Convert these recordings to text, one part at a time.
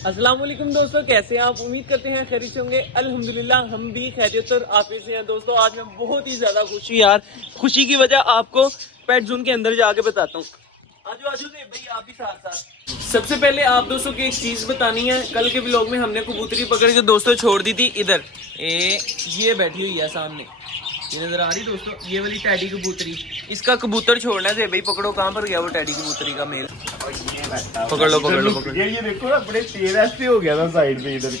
अस्सलाम वालेकुम दोस्तों, कैसे हैं आप? उम्मीद करते हैं खैरियत से होंगे। अल्हम्दुलिल्लाह हम भी खैरियत और आफियत से हैं। दोस्तों आज मैं बहुत ही ज्यादा खुशी की वजह आपको पेट जोन के अंदर जाके बताता हूँ। आजो आजो दे भाई, आप भी साथ साथ। सबसे पहले आप दोस्तों की एक चीज बतानी है। कल के व्लॉग में हमने कबूतरी पकड़ के दोस्तों छोड़ दी थी इधर। ये बैठी हुई है सामने, ये नजर आ रही दोस्तों, ये वाली टैडी कबूतरी। इसका कबूतर छोड़ना है भाई। पकड़ो, कहाँ पर गया वो टैडी कबूतरी का मेल? पकड़ लो ये देखो ना, बड़े तेज ऐसे हो गया था साइड पे इधर।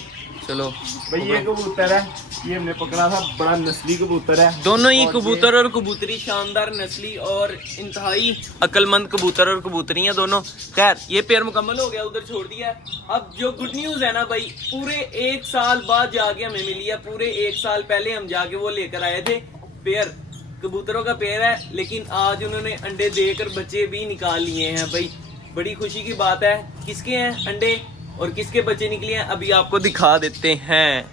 चलो भाई ये कबूतर है, ये हमने पकड़ा था, बड़ा नस्ली कबूतर है। दोनों ही कबूतर और कबूतरी शानदार नस्ली और इंतहाई अक्लमंद कबूतर और कबूतरियां दोनों। खैर ये पेयर मुकम्मल हो गया, उधर छोड़ दिया। अब जो गुड न्यूज है ना भाई, पूरे 1 साल बाद जाके हमें मिली है। पूरे 1 साल पहले हम जाके वो लेकर आए थे। पेयर कबूतरों का पेयर है, लेकिन आज उन्होंने अंडे देकर बच्चे भी निकाल लिए हैं भाई। बड़ी खुशी की बात है। किसके हैं अंडे और किसके बच्चे निकले हैं अभी आपको दिखा देते हैं।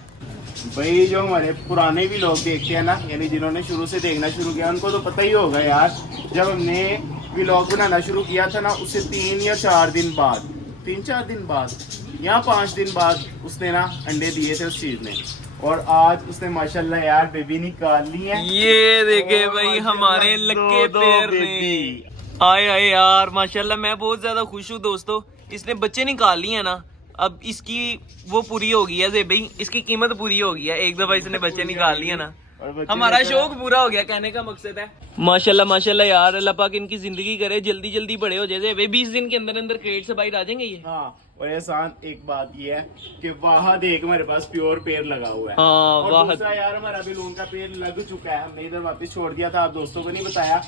भाई जो हमारे पुराने भी लोग देखते हैं ना, यानी जिन्होंने शुरू से देखना शुरू किया, उनको तो पता ही होगा यार। जब हमने व्लॉग बनाना शुरू किया था ना, उससे 3 या 4 दिन बाद, 3-4 दिन बाद या 5 दिन बाद उसने ना अंडे दिए थे उस चीज ने। और आज उसने माशाल्लाह यार बेबी निकाल ली है। ये देखे भाई हमारे लक्के पेयर ने। आए आए यार माशाल्लाह, मैं बहुत ज्यादा खुश हूँ दोस्तों। इसने बच्चे निकाल लिए हैं ना, अब इसकी वो पूरी हो गई है भाई, इसकी कीमत पूरी हो गई है। एक दफा इसने बच्चे निकाल लिए ना, हमारा शौक पूरा हो गया, कहने का मकसद है। माशाल्लाह माशाल्लाह यार, अल्लाह पाक इनकी जिंदगी करे, जल्दी जल्दी बड़े हो जाए भाई। 20 दिन के अंदर अंदर क्रेट से बाहर आ जाएंगे ये। हाँ, और एहसान एक बात ये है कि वाहद एक हमारे पास प्योर पेड़ लगा हुआ है। हाँ, और वाहद दूसरा यार हमारा बिलून का पेड़ लग चुका है, हमने इधर वापस छोड़ दिया था, आप दोस्तों को नहीं बताया।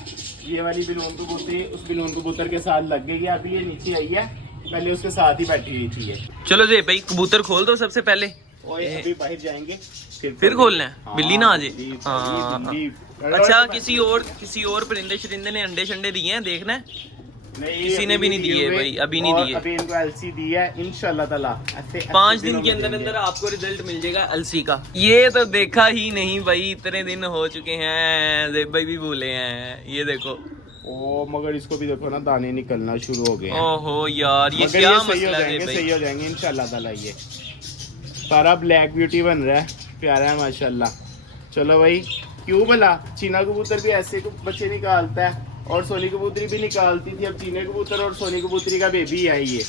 ये वाली बिलून कबूतरी उस बिलून कबूतर के साथ लग गई है, अभी ये नीचे आई है, पहले उसके साथ ही बैठी हुई थी ये। चलो जी भाई, कबूतर खोल दो सबसे पहले। अभी बाहर जाएंगे फिर खोलना है। हाँ, बिल्ली ना आ जाए। बिल्ली। अच्छा, किसी और परिंदे शरिंदे ने अंडे शंडे दिए हैं, देखना है? नहीं, किसी ने भी नहीं दिए भाई, अभी नहीं दिए। अभी इनको एलसी दी है इंशाल्लाह ताला। 5 दिन के अंदर अंदर आपको रिजल्ट मिल जाएगा एलसी का। ये तो देखा ही नहीं भाई, इतने दिन हो चुके हैं, जेब भाई भी भूले हैं। ये देखो, ओ मगर इसको भी देखो ना, दाने निकलना शुरू हो गए हैं। ओहो यार, ये मगर क्या ये मसला है भाई? सही हो जाएंगे इंशाल्लाह ताला। ये सारा ब्लैक ब्यूटी बन रहा है, प्यारा है माशाल्लाह। चलो भाई, क्यों भला चीना कबूतर भी ऐसे बच्चे निकालता है और सोनी कबूतरी भी निकालती थी। अब चीने कबूतर और सोनी कबूतरी का बेबी है ये।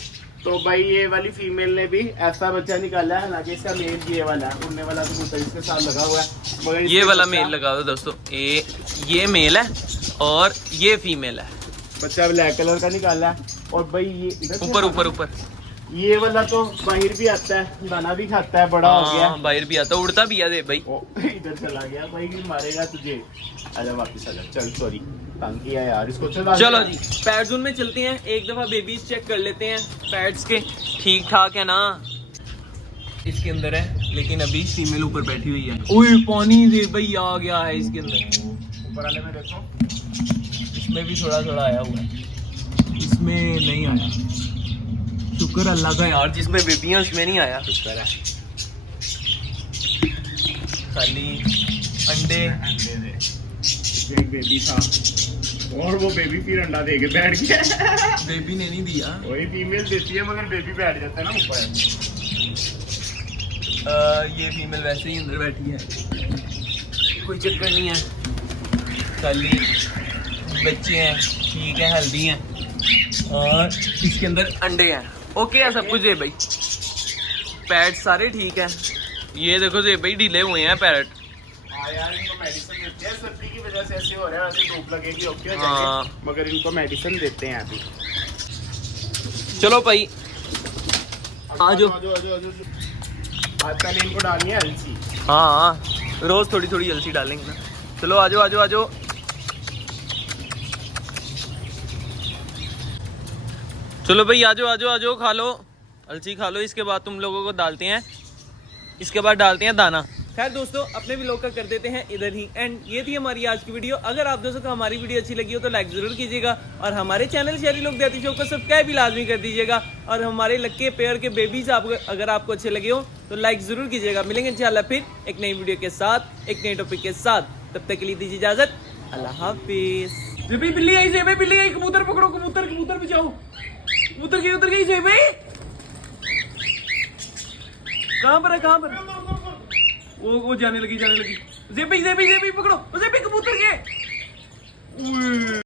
तो भाई ये वाली फीमेल ने भी ऐसा बच्चा निकाला है, हालांकि इसका मेल ये वाला है, उड़ने वाला कबूतर इसके साथ लगा हुआ है। मगर ये वाला मेल लगा दो दोस्तों। ये मेल है और ये फीमेल है। बच्चा ब्लैक कलर का निकाला है। और भाई ये ऊपर ऊपर ऊपर ये वाला तो बाहर भी आता है, दाना भी खाता है, बड़ा हो गया। बाहर भी आता, उड़ता भी है भाई। इधर चला गया भाई, मारेगा तुझे। आजा वापस आजा, चल सॉरी, तंग किया यार इसको। चलो जी, पैड जोन में चलते हैं, एक दफा बेबीज चेक कर लेते हैं पैड्स के, ठीक ठाक है ना? इसके अंदर है, लेकिन अभी फीमेल ऊपर बैठी हुई है। ओए पानी दे भाई, आ गया है इसके अंदर। ऊपर वाले में देखो, इसमें भी थोड़ा थोड़ा आया हुआ है, इसमें नहीं आया। शुक्र अल्लाह का यार, जिसमें बेबी है उसमें नहीं आया। शुक्र है, खाली अंडे दे। एक बेबी था और वो बेबी फिर अंडा दे के बैठ गया। बेबी ने नहीं दिया, वही फीमेल देती है, मगर बेबी बैठ जाता है ना ऊपर। ये फीमेल वैसे ही अंदर बैठी है, कोई चक्कर नहीं है। खाली बच्चे हैं, ठीक है, हेल्दी हैं और इसके अंदर अंडे हैं। ओके है सब कुछ है भाई, पैड सारे ठीक है। ये देखो जे भाई ढीले हुए हैं पैरट। यार इनको मेडिसिन देते हैं, सर्दी की वजह से ऐसे हो रहा है, वैसे धूप लगेगी ओके हो हाँ। जाएंगे, मगर इनको मेडिसिन देते हैं अभी। चलो भाई आज पहले इनको डालनी है अलसी। हाँ, रोज थोड़ी थोड़ी अलसी डालेंगे ना। चलो आजो आजो आजो। चलो भाई आजो आजो आजो, खा लो अलसी, खा लो। इसके बाद तुम लोगों को डालते हैं, इसके बाद डालते हैं दाना। खैर दोस्तों, अपने व्लॉग का कर देते हैं इधर ही एंड। ये थी हमारी आज की वीडियो। अगर आप दोस्तों को हमारी वीडियो अच्छी लगी हो तो लाइक जरूर कीजिएगा और हमारे चैनल शहरी लोग देहाती शो को सब्सक्राइब भी लाजमी कर दीजिएगा। और हमारे लक्के पेयर के बेबीज अगर आपको अच्छे लगे हो तो लाइक जरूर कीजिएगा। मिलेंगे इंशाल्लाह फिर एक नई वीडियो के साथ, एक नई टॉपिक के साथ। तब तक के लिए दीजिए इजाजत, अल्लाह हाफिज। बिल्ली आई, बिल्ली आई, कबूतर पकड़ो, कबूतर बचाओ, कबूतर गई, उतर गई भाई। कहाँ पर है, कहाँ पर? वो जाने लगी, जाने लगी। जेबी जेबी जेबी पकड़ो, जेबी को